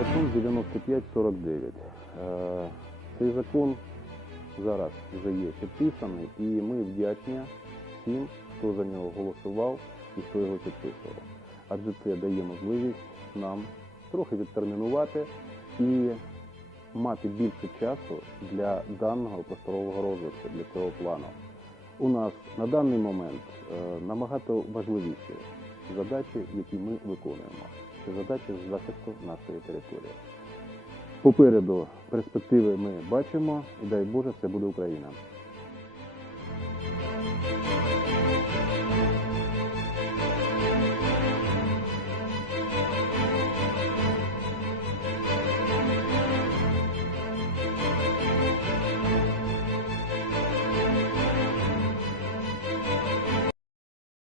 закон 9549. Е, Цей закон зараз вже є підписаний, і ми вдячні всім, хто за нього голосував і хто його підписував. Адже це дає можливість нам трохи відтермінувати і мати більше часу для даного просторового розвитку, для цього плану. У нас на даний момент е, набагато важливіші задачі, які ми виконуємо. Це задачі з захисту нашої території. Попереду перспективи ми бачимо, і дай Боже, це буде Україна.